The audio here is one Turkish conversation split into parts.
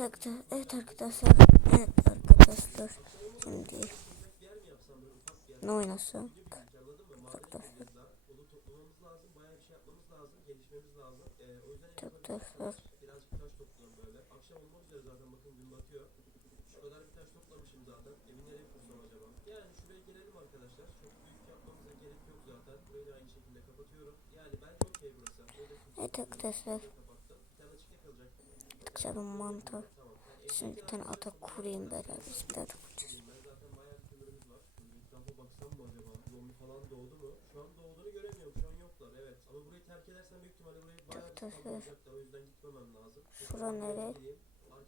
Evet arkadaşlar, evet arkadaşlar, evet arkadaşlar. Şimdi ne oynasak? Arkadaşlar. Arkadaşlar. Evet arkadaşlar. kapattım. Bir tane açık ne kalacak? Bu mantar. Şimdi bir tane atak kurayım beraber. Şimdi atak kuracağız. Lazım. Şura nere?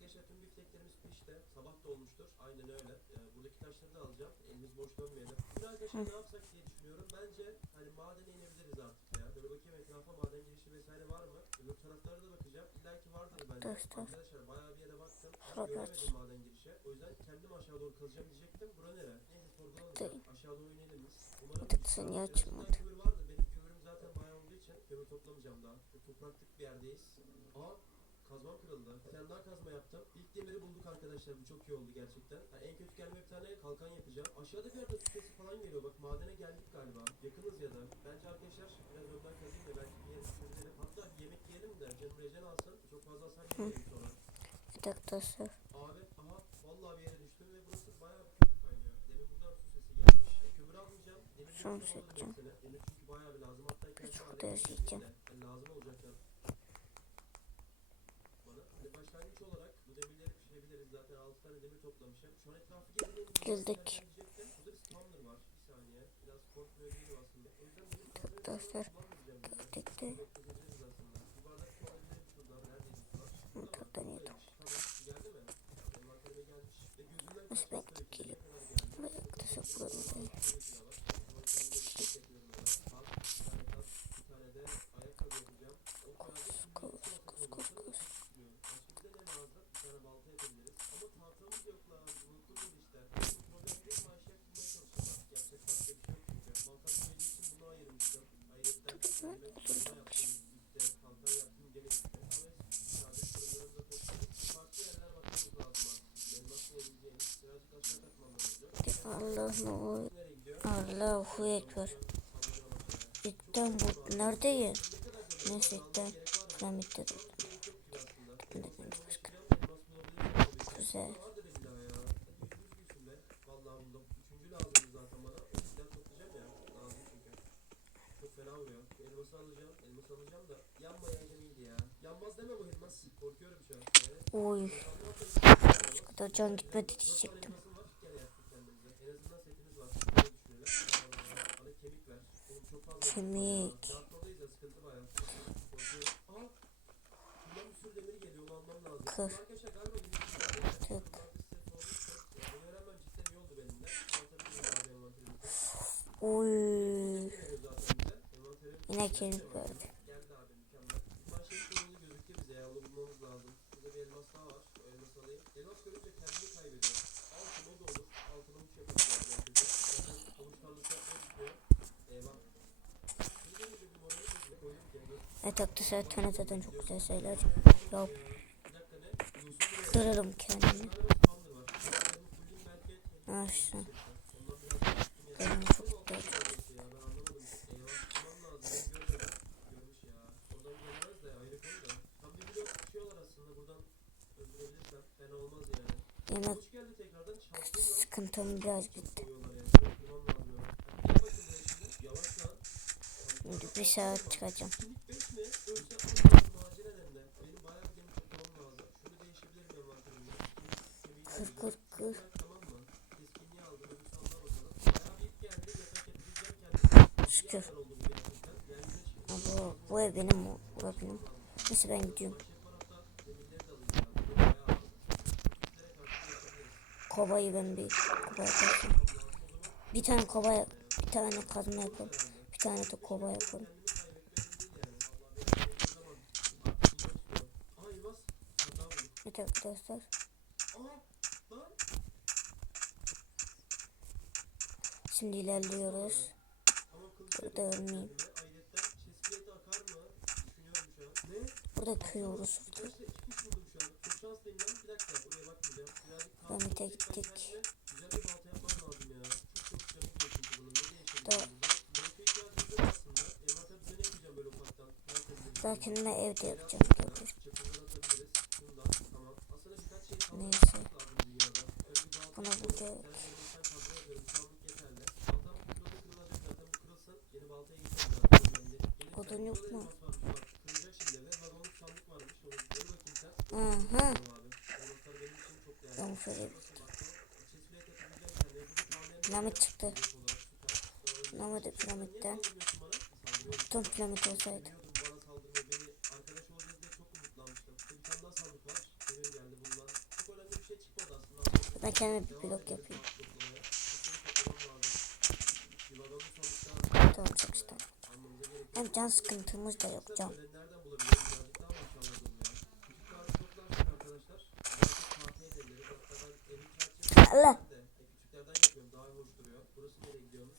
Arkadaşlar tüm bifteklerimiz pişti. Sabah da olmuştur. Aynen öyle. Ee, buradaki taşları da alacağım. Elimiz boş dönmeyelim. Şimdi arkadaşlar ne yapsak diye düşünüyorum. Bence hani madene inebiliriz artık ya. Böyle bakayım etrafa maden girişi vesaire var mı? Öbür taraflara da bakacağım. İlla ki vardır bence. Arkadaşlar. Arkadaşlar bayağı bir yere baktım. Hiç göremedim maden girişi. O yüzden kendim aşağı doğru kazacağım diyecektim. Bura nere? Neyse sorgulanacağım. Değil. Aşağı doğru inelim biz. Umarım Tıksın ya Birazcık açmadı. kömür vardı. Benim kömürüm zaten bayağı olduğu için kömür toplamayacağım daha. Topraklık bir yerdeyiz. Aa kazmam kırıldı. Bir tane daha kazma yaptım. İlk demiri bulduk arkadaşlar. Bu çok iyi oldu gerçekten. Ha, en kötü kendime bir tane kalkan yapacağım. Aşağıda bir yerde sesi falan geliyor. Bak madene geldik galiba. Yakınız ya da. Bence arkadaşlar biraz önden kazayım da belki bir yere. Hatta yemek yiyelim de canım rejen alsın. Çok fazla hasar yemeyelim sonra. Evet arkadaşlar. Abi aha vallahi bir yere düştüm ve burası bayağı bir kömür kaynıyor. Demin buradan su sesi gelmiş. E, kömür almayacağım. Demir çekeceğim. mesela. Demir çünkü bayağı bir lazım. Hatta kendi Çok halime da yaşayacağım. de, e, lazım olacak ya. Başlangıç olarak bu demirleri pişirebiliriz. Zaten 6 tane demir toplamışım. Şu an etrafı gezelim. Geldik. Burada bir spawner var. Bir saniye. Biraz korkmuyor değilim aslında. O Allah ne oluyor? Allahu Ekber. İtten bu neredeyim? Neyse itten. Piramitte başka? Güzel. Vallahi bunda üçüncü lazım zaten bana. O yüzden toplayacağım ya. Lazım çünkü. Vuruyor. Şu elması alacağım. Elması alacağım da yanmayacağım iyiydi ya. Yanmaz deme bu elmas. Korkuyorum şu an. Evet. Oy. Şu kadar can gitmedi diyecektim. Kemik. Kır. Şey. Tık. Bunu Yine olur. Altın avuç yaparız zaten. Zaten avuç tarlası yapmayı düşünüyor. Eyvah. Şimdi de aldım. Öbür sandığa bakalım. Bayağı bir ip geldi. Yatak yapabileceğim kendime. Şükür. Bu bu, ev benim. Bu ev benim. Neyse ben gidiyorum. Kobayı ben bir kobaya koyayım. Bir tane kobaya, bir tane kazma yapalım. Bir tane de koba yapalım. Evet arkadaşlar. Şimdi ilerliyoruz. Burada ölmeyeyim bırakıyoruz. Ben bir tek tek. Zaten de evde yapacağım. Neyse. Buna bu gerek. Odun yok mu? Aha. Yamuk öyle Dinamit çıktı. Dinamit piramitten. Tam dinamit olsaydı. Ben kendime bir blok yapayım. Tamam çok işte. Hem can sıkıntımız da yok can. Allah.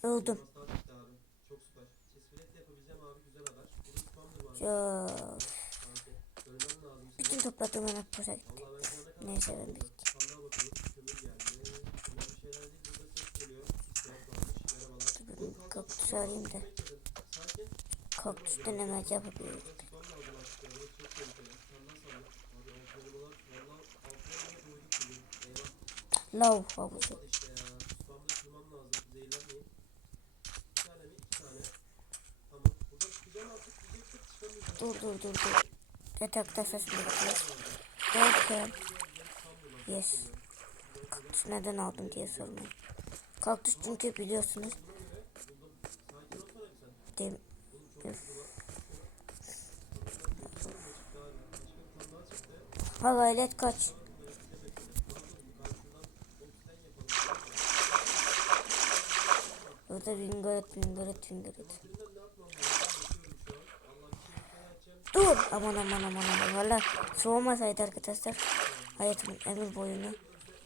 Öldüm. Yo. Bütün topladığım ana para gitti. Neyse ben bitti. Kaktüs arayayım da. Kaktüs deneme yapabiliyorum. Lav havuzu. Dur dur dur dur. Evet arkadaşlar şimdi. Derken. Yes. Kaktüs neden aldım diye sormayın. Kaktüs çünkü biliyorsunuz. Dem Havalet kaç. Burada ringaret ringaret ringaret. Dur aman aman aman aman. Valla soğumasaydı arkadaşlar. Hayatımın ömür boyunu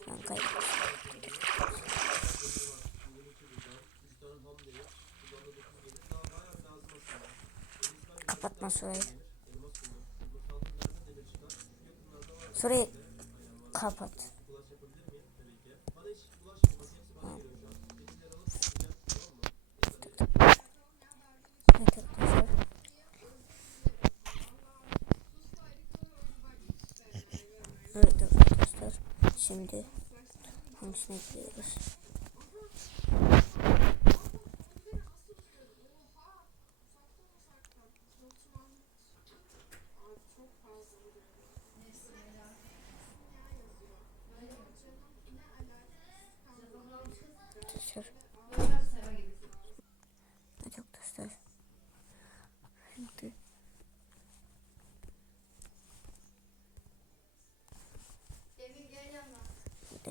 ben kaybettim. Kapatma şurayı. Şurayı kapat. Şimdi hangisini ekliyoruz?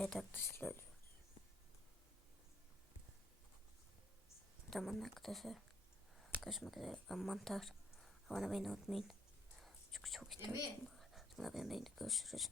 arkadaşlar. Tamam arkadaşlar. Görüşmek üzere. Ben Mantar. Abone olmayı unutmayın. Çünkü çok istedim. Sonra benim görüşürüz.